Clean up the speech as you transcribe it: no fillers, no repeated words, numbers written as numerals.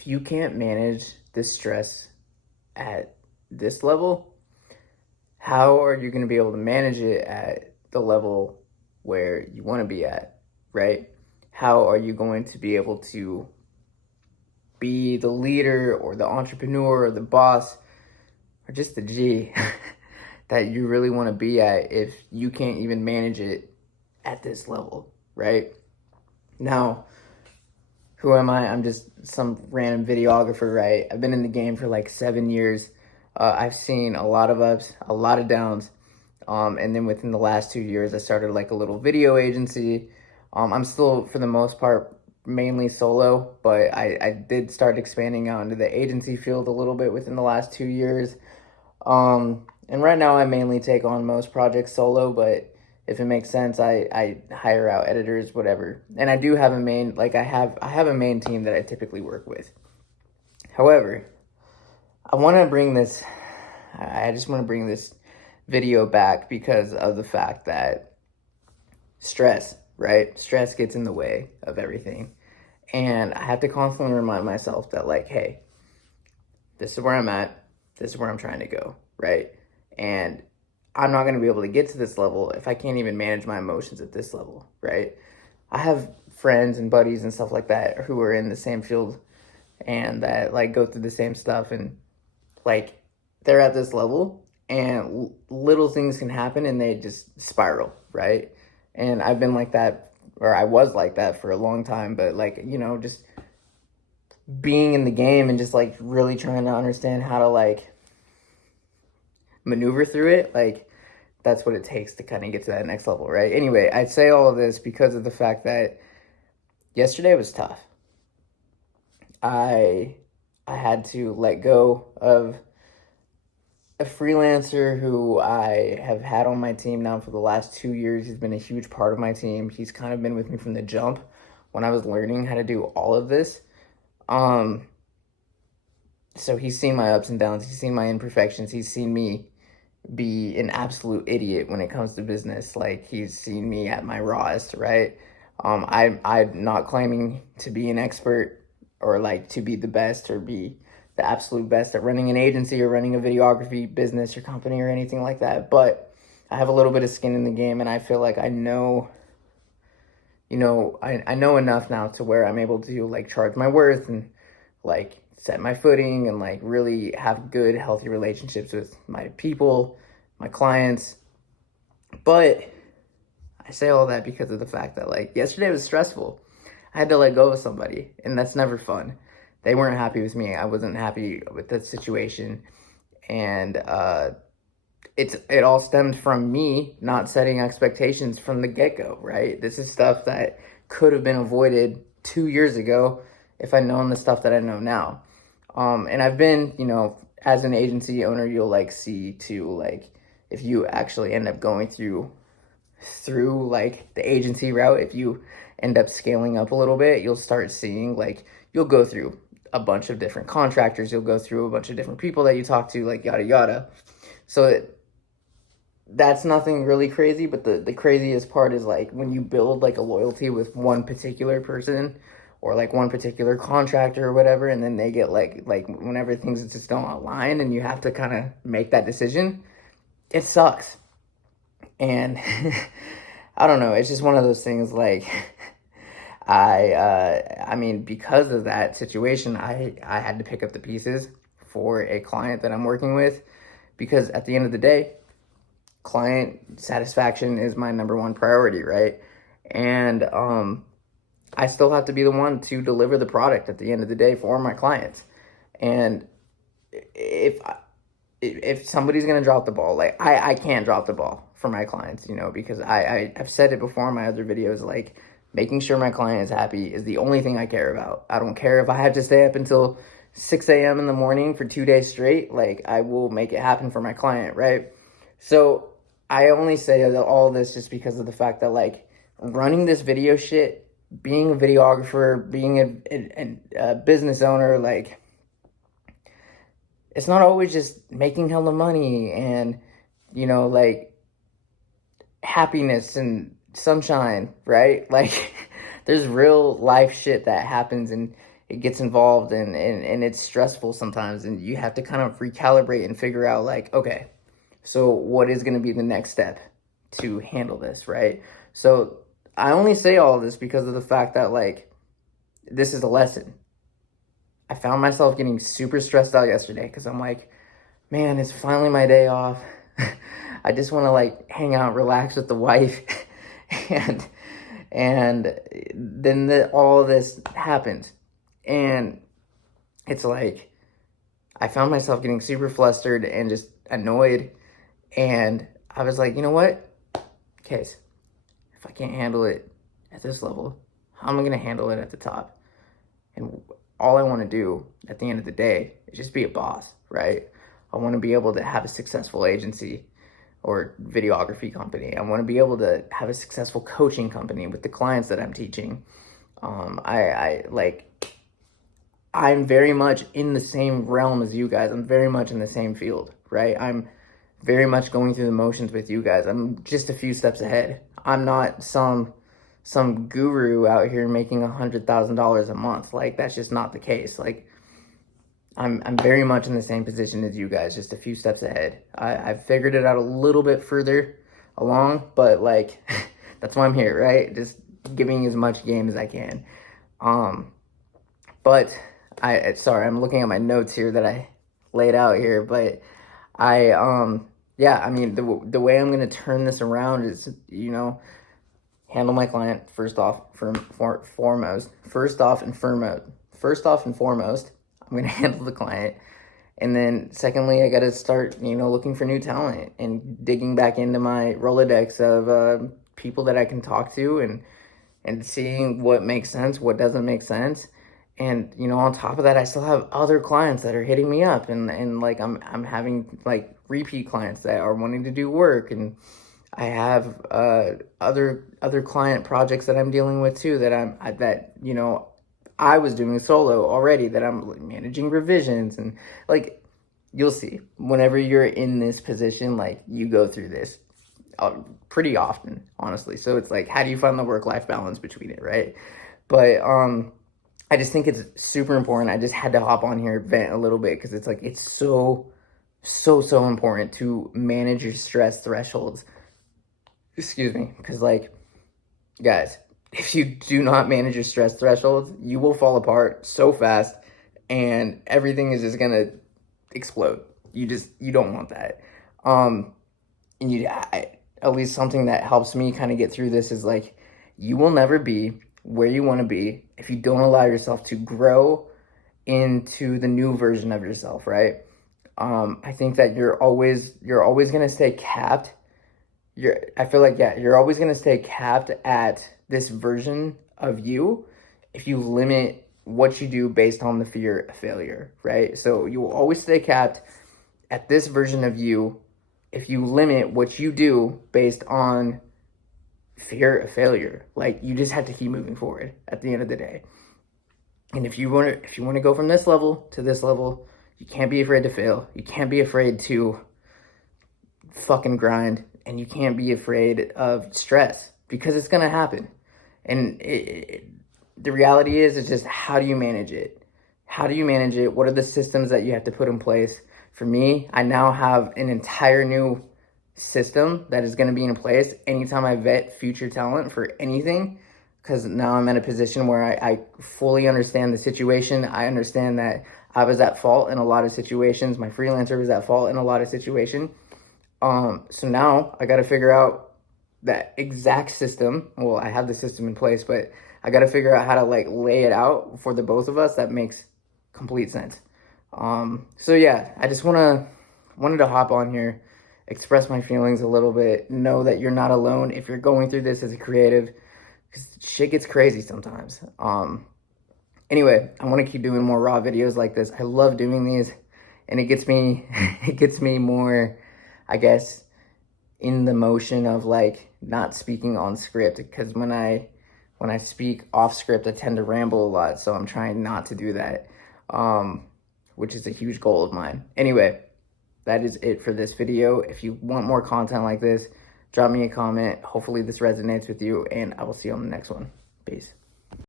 if you can't manage this stress at this level, how are you going to be able to manage it at the level where you want to be at, right? How are you going to be able to be the leader or the entrepreneur or the boss or just the G that you really want to be at if you can't even manage it at this level, right? Now, who am I? I'm just some random videographer, right? I've been in the game for like 7 years. I've seen a lot of ups, a lot of downs. And then within the last 2 years, I started like a little video agency. I'm still, for the most part, mainly solo, but I did start expanding out into the agency field a little bit within the last 2 years. And right now I mainly take on most projects solo, but if it makes sense, I hire out editors, whatever. And I do have a main, like I have a main team that I typically work with. However, I want to bring this, I just want to bring this video back because of the fact that stress, right? Stress gets in the way of everything. And I have to constantly remind myself that, like, hey, this is where I'm at. This is where I'm trying to go, right? And I'm not going to be able to get to this level if I can't even manage my emotions at this level, right? I have friends and buddies and stuff like that who are in the same field and that like go through the same stuff, and like they're at this level and little things can happen and they just spiral, right? And I've been like that, or I was like that for a long time, but like, just being in the game and just like really trying to understand how to like maneuver through it, like that's what it takes to kind of get to that next level, right? Anyway, I say all of this because of the fact that yesterday was tough. I had to let go of a freelancer who I have had on my team now for the last 2 years. He's been a huge part of my team. He's kind of been with me from the jump when I was learning how to do all of this. So he's seen my ups and downs. He's seen my imperfections. He's seen me be an absolute idiot when it comes to business. Like, he's seen me at my rawest, right? I'm not claiming to be an expert or like to be the best or be the absolute best at running an agency or running a videography business or company or anything like that. But I have a little bit of skin in the game, and I feel like I know, I know enough now to where I'm able to like charge my worth and like set my footing and like really have good, healthy relationships with my people, my clients. But I say all that because of the fact that like yesterday was stressful. I had to let go of somebody, and that's never fun. They weren't happy with me. I wasn't happy with the situation. And it all stemmed from me not setting expectations from the get-go, right? This is stuff that could have been avoided 2 years ago if I'd known the stuff that I know now. And I've been, as an agency owner, you'll like see too, like if you actually end up going through like the agency route, if you end up scaling up a little bit, you'll start seeing like you'll go through a bunch of different contractors, you'll go through a bunch of different people that you talk to, like yada yada. So that's nothing really crazy, but the craziest part is like when you build like a loyalty with one particular person or like one particular contractor or whatever, and then they get like whenever things just don't align and you have to kind of make that decision, it sucks. And I don't know, it's just one of those things. Like I mean, because of that situation, I had to pick up the pieces for a client that I'm working with, because at the end of the day, client satisfaction is my number one priority, right? And I still have to be the one to deliver the product at the end of the day for my clients. And if somebody's gonna drop the ball, like I can't drop the ball for my clients, because I've said it before in my other videos, like making sure my client is happy is the only thing I care about. I don't care if I have to stay up until 6 a.m. in the morning for 2 days straight. Like, I will make it happen for my client, right? So I only say all this just because of the fact that like running this video shit, being a videographer, being a business owner, like it's not always just making hella money and, like happiness and sunshine, right? Like there's real life shit that happens, and it gets involved and it's stressful sometimes, and you have to kind of recalibrate and figure out like, okay, so what is going to be the next step to handle this, right? So I only say all of this because of the fact that like this is a lesson. I found myself getting super stressed out yesterday because I'm like, man, it's finally my day off. I just want to like hang out, relax with the wife, and then all of this happened, and it's like I found myself getting super flustered and just annoyed, and I was like, you know what, Case, if I can't handle it at this level, how am I gonna handle it at the top? And all I want to do at the end of the day is just be a boss, right? I want to be able to have a successful agency or videography company. I want to be able to have a successful coaching company with the clients that I'm teaching. I'm very much in the same realm as you guys. I'm very much in the same field, right? I'm very much going through the motions with you guys. I'm just a few steps ahead. I'm not some guru out here making $100,000 a month. Like, that's just not the case. Like, I'm very much in the same position as you guys, just a few steps ahead. I've figured it out a little bit further along, but like, that's why I'm here, right? Just giving as much game as I can. But sorry, I'm looking at my notes here that I laid out here, but yeah, I mean, the way I'm going to turn this around is, you know, handle my client first off and foremost. I'm going to handle the client. And then secondly, I got to start, you know, looking for new talent and digging back into my Rolodex of people that I can talk to and seeing what makes sense, what doesn't make sense. And, you know, on top of that, I still have other clients that are hitting me up, and like I'm having like repeat clients that are wanting to do work, and I have other client projects that I'm dealing with too that you know, I was doing solo already, that I'm managing revisions, and like, you'll see whenever you're in this position, like, you go through this pretty often, honestly. So it's like, how do you find the work-life balance between it, right? But I just think it's super important. I just had to hop on here, vent a little bit, because it's like, it's so important to manage your stress thresholds. Excuse me, because like, guys, if you do not manage your stress thresholds, you will fall apart so fast, and everything is just gonna explode. You don't want that. At least something that helps me kind of get through this is like, you will never be where you want to be if you don't allow yourself to grow into the new version of yourself, right? I think that you're always gonna stay capped. I feel like, yeah, you're always gonna stay capped at this version of you if you limit what you do based on the fear of failure, right? So you will always stay capped at this version of you if you limit what you do based on fear of failure. Like, you just have to keep moving forward at the end of the day. And if you want to go from this level to this level, you can't be afraid to fail. You can't be afraid to fucking grind, and you can't be afraid of stress, because it's going to happen. And the reality is, it's just, how do you manage it? How do you manage it? What are the systems that you have to put in place? For me, I now have an entire new system that is going to be in place anytime I vet future talent for anything, because now I'm in a position where I fully understand the situation. I understand that I was at fault in a lot of situations. My freelancer was at fault in a lot of situations. So now I got to figure out that exact system. Well, I have the system in place, but I got to figure out how to like lay it out for the both of us that makes complete sense. So yeah, I just wanted to hop on here, express my feelings a little bit, know that you're not alone if you're going through this as a creative, because shit gets crazy sometimes. Anyway, I want to keep doing more raw videos like this. I love doing these, and it gets me more, I guess, in the motion of like not speaking on script, because when I speak off script, I tend to ramble a lot. So I'm trying not to do that, which is a huge goal of mine. Anyway, that is it for this video. If you want more content like this, drop me a comment. Hopefully this resonates with you, and I will see you on the next one. Peace.